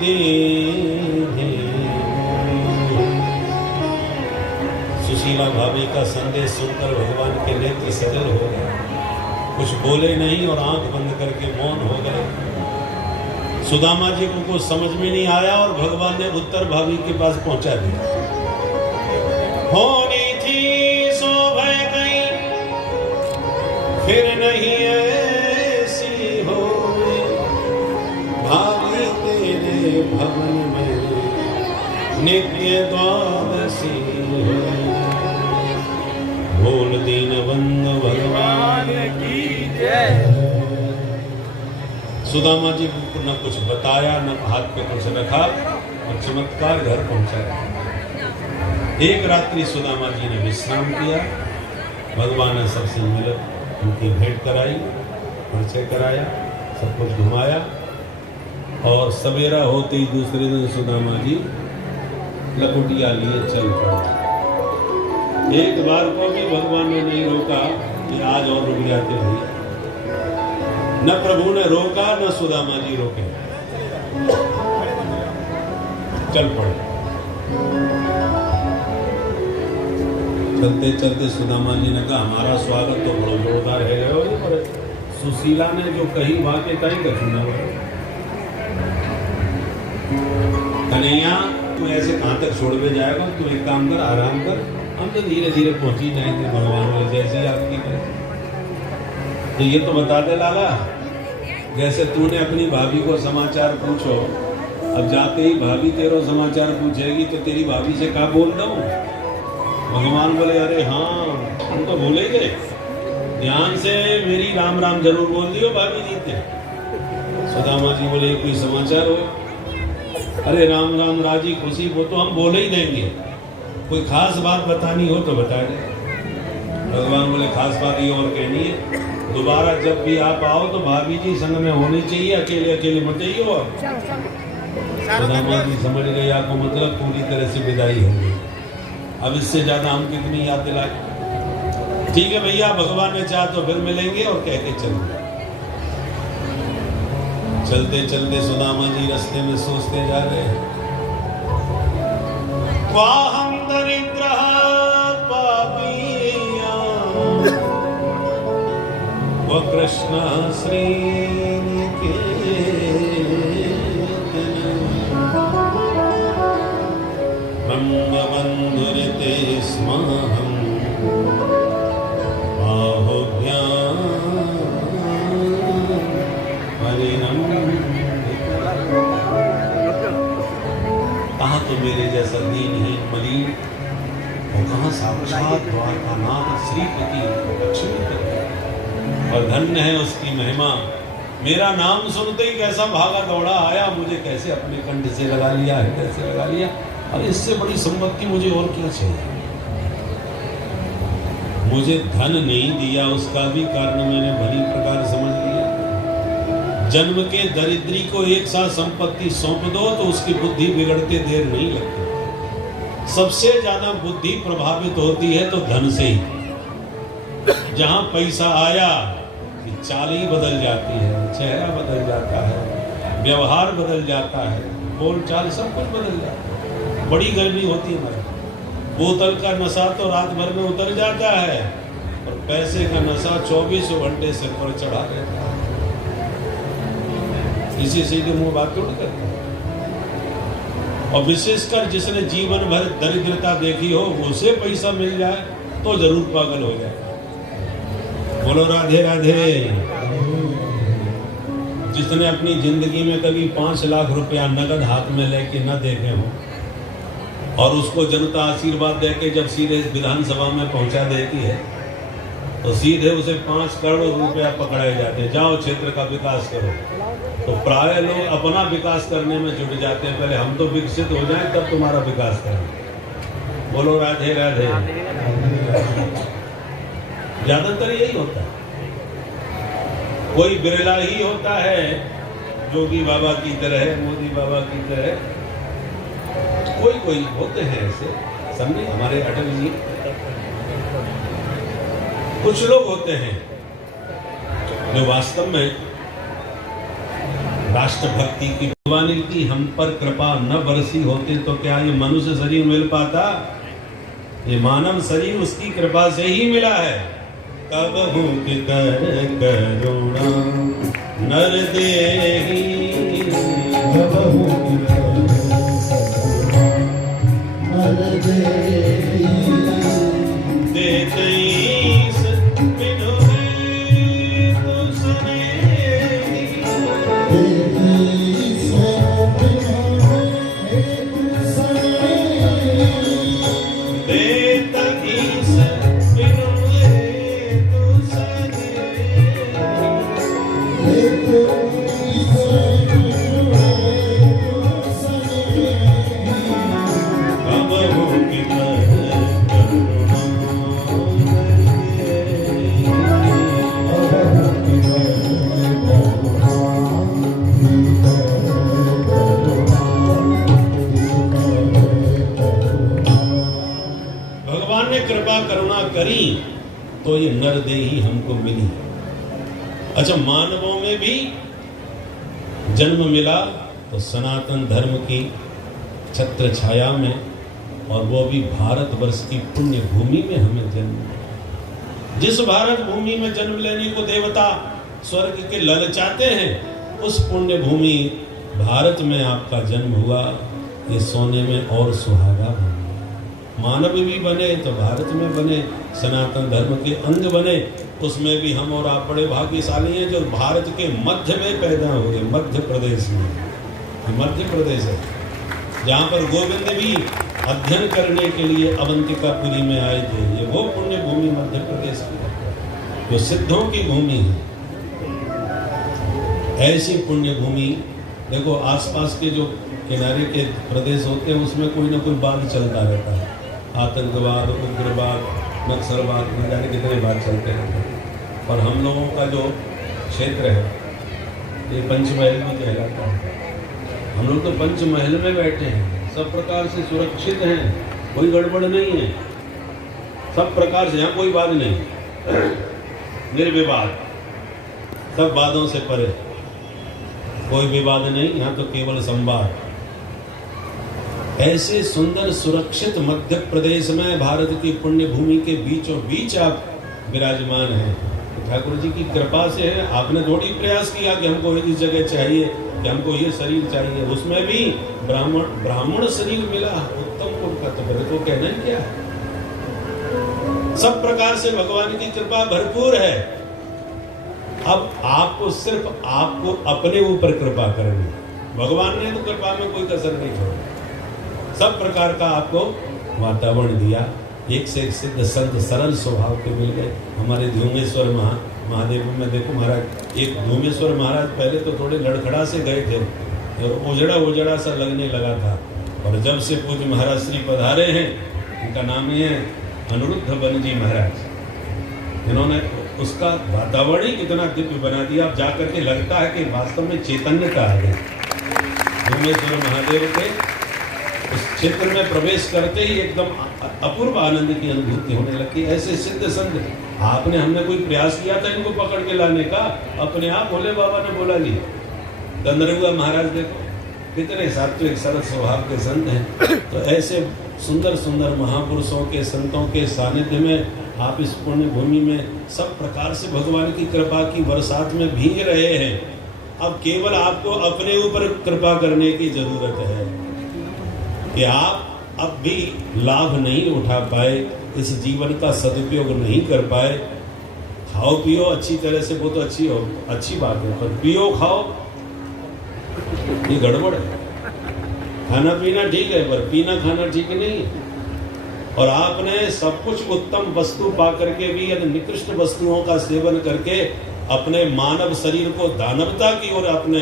दीन्ही। सुशीला भाभी का संदेश सुनकर भगवान के नेत्र सजल हो गए, कुछ बोले नहीं और आंख बंद करके मौन हो गए। सुदामा जी को कुछ समझ में नहीं आया और भगवान ने उत्तर भाभी के पास पहुंचा दिया। होनी थी सो भय गई, फिर नहीं ऐसी हो, भाभी तेरे भवन में नित्य द्वादशी हो। बोल दीनबंधु भगवान की जय। सुदामा जी को न कुछ बताया, न हाथ पे कुछ रखा और चमत्कार घर पहुंचाया। एक रात्रि सुदामा जी ने विश्राम किया, भगवान ने सबसे मिलन, उनकी भेंट कराई, परिचय कराया, सब कुछ घुमाया और सवेरा होते ही दूसरे दिन सुदामा जी लकुटिया लिए चल पड़े। एक बार को भी भगवान ने नहीं रोका कि आज और रुक जाते भैया। न प्रभु ने रोका, न सुदामा जी रोके, चल पड़े। चलते चलते सुदामा जी ने कहा हमारा स्वागत तो बड़ा जोरदार है, पर सुशीला ने जो कही वाक्य कहीं कछुना कन्हैया तू ऐसे कहां तक छोड़ के जाएगा, तू एक काम कर, आराम कर, हम तो धीरे धीरे पहुंच ही जाएंगे भगवान ने जैसी आपकी करे। तो ये तो बता दे लाला, जैसे तूने अपनी भाभी को समाचार पूछो, अब जाते ही भाभी तेरा समाचार पूछेगी तो तेरी भाभी से कहा बोल दो। भगवान बोले अरे हाँ हम तो भूल ही गए, ध्यान से मेरी राम राम जरूर बोल दियो भाभी जी थे। सुदामा जी बोले कोई समाचार हो? अरे राम राम राजी खुशी वो तो हम बोले ही देंगे, कोई खास बात बतानी हो तो बता दे। भगवान बोले खास बात ये और कहनी है, दोबारा जब भी आप आओ तो भाभी जी संग में होनी चाहिए, अकेले अकेले मत जाइए। और सुदामा जी समझ गए आपको मतलब पूरी तरह से विदाई होगी, अब इससे ज्यादा हम कितनी याद दिलाए। ठीक है भैया, भगवान ने चाहा तो फिर मिलेंगे और कह के चलेंगे। चलते चलते सुदामा जी रास्ते में सोचते जा रहे हैं, वाहम दरिद्र पापिया व कृष्ण श्रीनिकेतन ब्रह्मबंधुरिते स्महं बाहुभ्यां कहाँ तो मेरे जैसा दीनहीन मलिन और कहाँ साक्षात द्वारकानाथ श्रीपति लक्ष्मीपति, और धन्य है उसकी महिमा। मेरा नाम सुनते ही कैसा भागा दौड़ा आया, मुझे कैसे अपने कंठ से लगा लिया है, कैसे लगा लिया। और इससे बड़ी संपत्ति मुझे और क्या चाहिए। मुझे धन नहीं दिया उसका भी कारण मैंने भली प्रकार समझ लिया। जन्म के दरिद्री को एक साथ संपत्ति सौंप दो तो उसकी बुद्धि बिगड़ते देर नहीं लगती। सबसे ज्यादा बुद्धि प्रभावित होती है तो धन से ही। जहां पैसा आया कि चाल ही बदल जाती है, चेहरा बदल जाता है, व्यवहार बदल जाता है, बोल चाल सब कुछ बदल जाता है। बड़ी गर्मी होती है हमारे, बोतल का नशा तो रात भर में उतर जाता है और पैसे का नशा 24 घंटे सिर पर चढ़ा रहता है। इसी सीधे मुंह बात थोड़ी करते हैं। और विशेषकर जिसने जीवन भर दरिद्रता देखी हो, उसे पैसा मिल जाए तो जरूर पागल हो जाए। बोलो राधे राधे। जिसने अपनी जिंदगी में कभी 5 लाख रुपया नगद हाथ में लेके न देखे हो और उसको जनता आशीर्वाद देके जब सीधे विधानसभा में पहुंचा देती है तो सीधे उसे 5 करोड़ रुपया पकड़ाए जाते हैं, जाओ क्षेत्र का विकास करो। तो प्राय लोग अपना विकास करने में जुट जाते हैं, पहले हम तो विकसित हो जाएं तब तुम्हारा विकास करें। बोलो राधे राधे। ज्यादातर यही होता है। कोई बिरला ही होता है जोगी बाबा की तरह, मोदी बाबा की तरह, कोई कोई होते हैं ऐसे, समझे हमारे अटल जी। कुछ लोग होते हैं जो वास्तव में राष्ट्रभक्ति की भगवान की हम पर कृपा न बरसी होती तो क्या ये मनुष्य शरीर मिल पाता? ये मानव शरीर उसकी कृपा से ही मिला है। कबहू के कर करुणा नर देहि, कबहू के कर करुणा नर देहि, देते ईस बिनु तो सनेहि, देते ईस बिनु तो सनेहि, देते ईस बिनु भगवान ने कृपा करुणा करी तो ये नरदेही हमको मिली। अच्छा, मानवों में भी जन्म मिला तो सनातन धर्म की छत्र छाया में, और वो भी भारतवर्ष की पुण्य भूमि में हमें जन्म मिला। जिस भारत भूमि में जन्म लेने को देवता स्वर्ग के ललचाते हैं, उस पुण्य भूमि भारत में आपका जन्म हुआ। ये सोने में और सुहागा बने। मानव भी बने तो भारत में बने, सनातन धर्म के अंग बने, उसमें भी हम और आप बड़े भाग्यशाली हैं जो भारत के मध्य में पैदा हुए। मध्य प्रदेश में, मध्य प्रदेश है जहाँ पर गोविंद भी अध्ययन करने के लिए अवंतिकापुरी में आए थे। ये वो पुण्य भूमि मध्य प्रदेश की जो सिद्धों की भूमि है। ऐसी पुण्य भूमि देखो, आसपास के जो किनारे के प्रदेश होते हैं उसमें कोई ना कोई बात चलता रहता है। आतंकवाद, उग्रवाद, नक्सलवाद, न जाने कितने बात चलते रहते हैं। और हम लोगों का जो क्षेत्र है ये पंचमहल भी कहलाता है। हम लोग तो पंचमहल में बैठे हैं, सब प्रकार से सुरक्षित हैं, कोई गड़बड़ नहीं है, सब प्रकार से। यहाँ कोई बात नहीं, निर्विवाद, सब वादों से परे, कोई विवाद नहीं, यहाँ तो केवल संवाद। ऐसे सुंदर सुरक्षित मध्य प्रदेश में भारत की पुण्य भूमि के बीचों बीच आप विराजमान हैं। ठाकुर जी की कृपा से है। आपने थोड़ी प्रयास किया कि हमको इस जगह चाहिए, कि हमको ये शरीर चाहिए। उसमें भी ब्राह्मण शरीर मिला, उत्तम कुल का, तो फिर तो कहना ही क्या है। सब प्रकार से भगवान की कृपा भरपूर है। अब आपको सिर्फ आपको अपने ऊपर कृपा करनी। भगवान ने तो कृपा में कोई कसर नहीं छोड़ी, सब प्रकार का आपको वातावरण दिया। एक से एक सिद्ध संत सरल स्वभाव के मिल गए। हमारे धूमेश्वर महादेव में देखो महाराज, एक धूमेश्वर महाराज पहले तो थोड़े लड़खड़ा से गए थे और उजड़ा सा लगने लगा था, और जब से पूज्य महाराज श्री पधारे हैं, उनका नाम ही है अनिरुद्ध बन जी महाराज, इन्होंने उसका वातावरण ही कितना दिव्य बना दिया। अब जाकर के लगता है कि वास्तव में चैतन्यता आ गई। धूमेश्वर महादेव के उस क्षेत्र में प्रवेश करते ही एकदम अपूर्व आनंद की अनुभूति होने लगी। ऐसे सिद्ध संत, आपने हमने कोई प्रयास किया था इनको पकड़ के लाने का, अपने आप भोले बाबा ने बोला लिया। गंधर्व महाराज देखो कितने सात्विक सरल स्वभाव के संत हैं। तो ऐसे सुंदर सुंदर महापुरुषों के, संतों के सानिध्य में आप इस पुण्य भूमि में सब प्रकार से भगवान की कृपा की बरसात में भीग रहे हैं। अब केवल आपको अपने ऊपर कृपा करने की जरूरत है कि आप अब भी लाभ नहीं उठा पाए, इस जीवन का सदुपयोग नहीं कर पाए। खाओ पियो अच्छी तरह से, वो तो अच्छी बात है, पर पियो खाओ ये गड़बड़ है। खाना पीना ठीक है, पर पीना खाना ठीक नहीं है। और आपने सब कुछ उत्तम वस्तु पा करके भी यदि निकृष्ट वस्तुओं का सेवन करके अपने मानव शरीर को दानवता की ओर आपने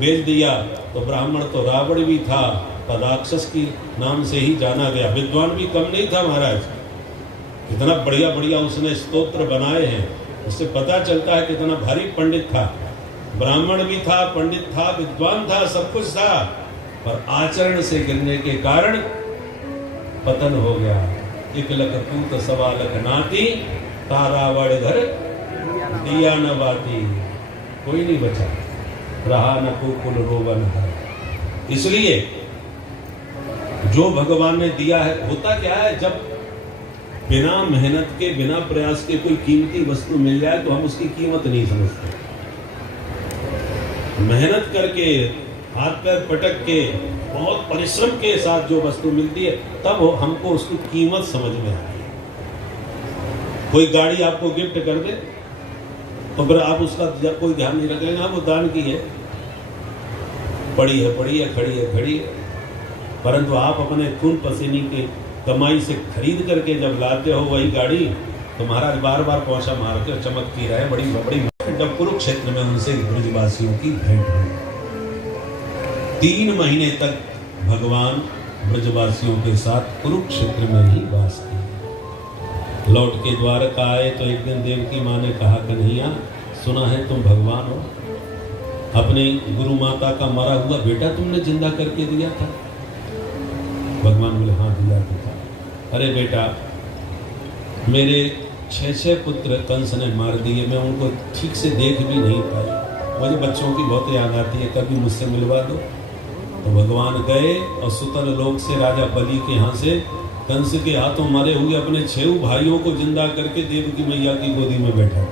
भेज दिया, तो ब्राह्मण तो रावण भी था, राक्षस की नाम से ही जाना गया। विद्वान भी कम नहीं था महाराज, कितना बढ़िया बढ़िया उसने स्तोत्र बनाए हैं, उससे पता चलता है कितना भारी पंडित था। ब्राह्मण भी था, पंडित था, विद्वान था, सब कुछ था, पर आचरण से गिरने के कारण पतन हो गया। एक लख तूत सवा लख नाती, तारावड़ घर दिया न बाती, कोई नहीं बचा, रहा न कुकुल रोवन है। इसलिए जो भगवान ने दिया है, होता क्या है, जब बिना मेहनत के, बिना प्रयास के कोई कीमती वस्तु मिल जाए तो हम उसकी कीमत नहीं समझते। मेहनत करके, हाथ पैर पटक के, बहुत परिश्रम के साथ जो वस्तु मिलती है, तब हमको उसकी कीमत समझ में आती है। कोई गाड़ी आपको गिफ्ट कर दे तो फिर आप उसका कोई ध्यान नहीं रखेंगे, आप वो दान की है, पड़ी है, खड़ी है। परंतु आप अपने खून पसीने की कमाई से खरीद करके जब लाते हो वही गाड़ी, तो महाराज बार बार पौछा मार के चमकती रहे, बड़ी बड़ी। जब कुरुक्षेत्र में उनसे ब्रजवासियों की भेंट हुई, 3 महीने तक भगवान ब्रजवासियों के साथ कुरुक्षेत्र में ही वास किए। लौट के द्वारका आए तो एक दिन देवकी माँ ने कहा, कन्हैया सुना है तुम भगवान हो, अपने गुरु माता का मरा हुआ बेटा तुमने जिंदा करके दिया था। भगवान बोले, हाँ दिया तो था। अरे बेटा, मेरे 6 पुत्र कंस ने मार दिए, मैं उनको ठीक से देख भी नहीं पाई, मुझे बच्चों की बहुत याद आती है, कभी मुझसे मिलवा दो। तो भगवान गए और सुतल लोक से राजा बलि के यहाँ से कंस के हाथों मरे हुए अपने 6 भाइयों को जिंदा करके देवकी मैया की गोदी में बैठा।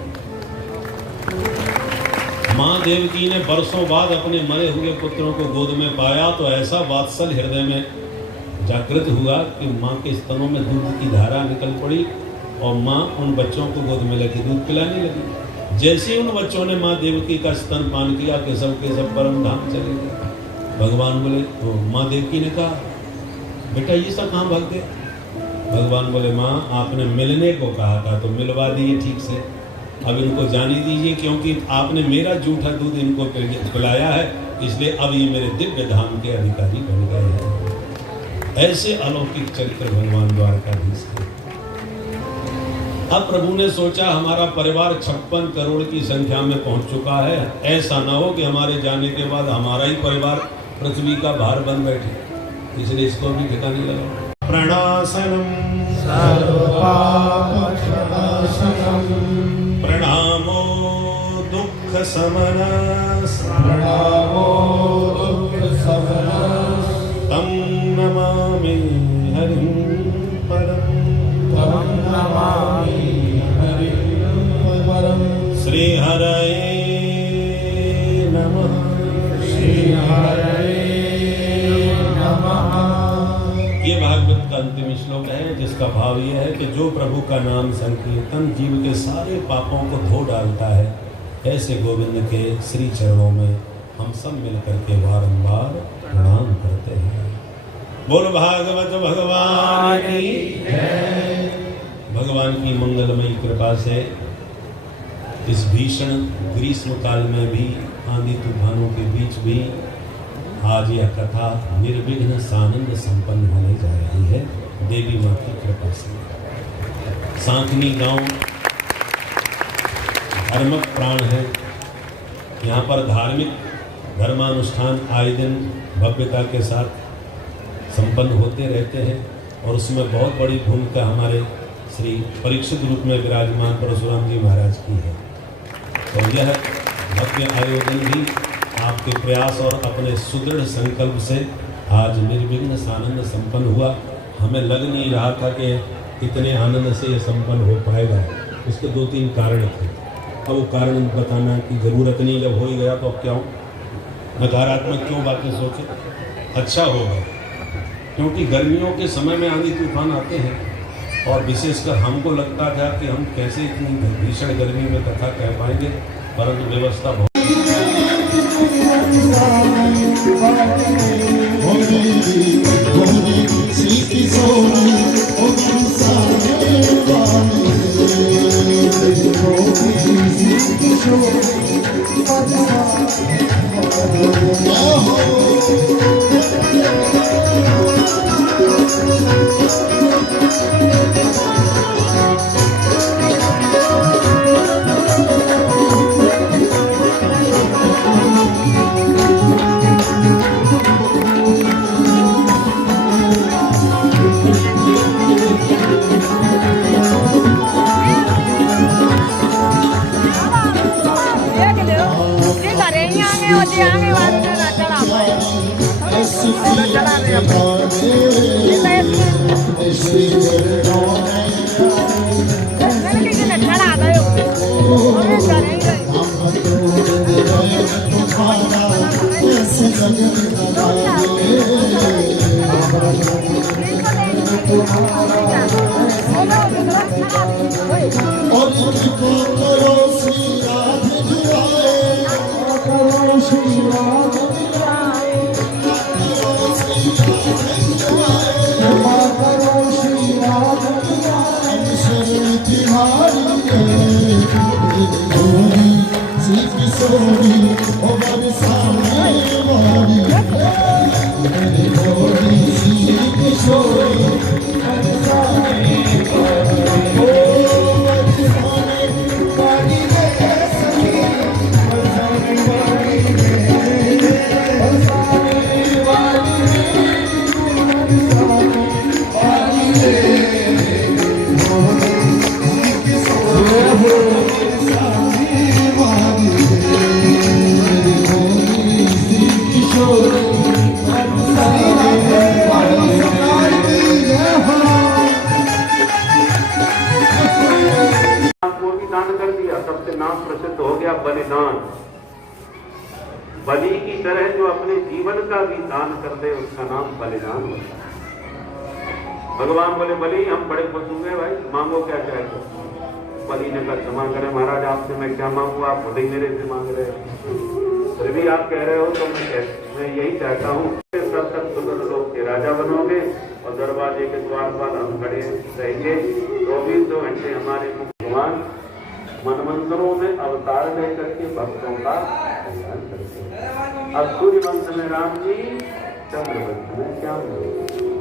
माँ देवकी ने बरसों बाद अपने मरे हुए पुत्रों को गोद में पाया तो ऐसा वात्सल हृदय में जागृत हुआ कि माँ के स्तनों में दूध की धारा निकल पड़ी और माँ उन बच्चों को गोद में लेकर दूध पिलाने लगी। जैसे उन बच्चों ने माँ देवकी का स्तन पान किया कि सबके सब परम धाम चले गए। भगवान बोले, तो माँ देवकी ने कहा, बेटा ये सब कहाँ भाग गए? भगवान बोले, माँ आपने मिलने को कहा था तो मिलवा दिए ठीक से, अब इनको जाने दीजिए, क्योंकि आपने मेरा जूठा दूध इनको पिलाया है, इसलिए अब ये मेरे दिव्य धाम के अधिकारी बन गए हैं। ऐसे अलौकिक चरित्र भगवान द्वारकाधीश के। अब प्रभु ने सोचा हमारा परिवार 56 करोड़ की संख्या में पहुंच चुका है, ऐसा ना हो कि हमारे जाने के बाद हमारा ही परिवार पृथ्वी का भार बन बैठे, इसलिए इसको भी ठिकाने लगा। प्रणासनम प्रणामो दुख समनस तम नमामि हरिं परम श्री हरये नमः। ये भागवत का अंतिम श्लोक है, जिसका भाव यह है कि जो प्रभु का नाम संकीर्तन जीव के सारे पापों को धो डालता है, ऐसे गोविंद के श्री चरणों में हम सब मिलकर के बारंबार प्रणाम करते हैं। बोल भागवत भगवान की जय। भगवान की मंगलमयी कृपा से इस भीषण ग्रीष्म काल में भी, आंधी तूफानों के बीच भी आज यह कथा निर्विघ्न सानंद संपन्न होने जा रही है, देवी माँ की कृपा से। सांकनी गांव धर्मक प्राण है, यहाँ पर धार्मिक धर्मानुष्ठान आए दिन भव्यता के साथ संपन्न होते रहते हैं, और उसमें बहुत बड़ी भूमिका हमारे श्री परीक्षित रूप में विराजमान परशुराम जी महाराज की है। तो यह भव्य आयोजन भी आपके प्रयास और अपने सुदृढ़ संकल्प से आज निर्विघ्न सानंद संपन्न हुआ। हमें लग नहीं रहा था कि इतने आनंद से यह संपन्न हो पाएगा, उसके 2-3 कारण थे। अब वो कारण बताना की जरूरत नहीं, जब हो ही गया तो अब क्या हो, नकारात्मक क्यों बातें सोचे, अच्छा होगा। क्योंकि गर्मियों के समय में आंधी तूफान आते हैं, और विशेषकर हमको लगता था कि हम कैसे इतनी भीषण गर्मी में कथा कह पाएंगे, परंतु व्यवस्था बहुत प्रसिद्ध हो गया बलिदान। बलि की तरह जो अपने जीवन का भी दान कर दे उसका नाम बलिदान होता है। भगवान बोले बलि हम बड़े खुश हुए भाई, मांगो क्या चाहे तो। बलि ने कहा क्षमा करें महाराज, आपसे मैं क्या मांगू, आप खुद ही मेरे से मांग रहे हो, फिर भी आप कह रहे हो तो मैं यही चाहता हूँ सब तक सुंदर लोग के राजा बनोगे और दरवाजे के द्वार पर हम खड़े रहेंगे 24 घंटे हमारे भगवान मनमंदिरों में अवतार लेकर के भक्तों का कल्याण करते हैं। अब सूर्य वंश में राम जी, चंद्र वंश में श्याम जी।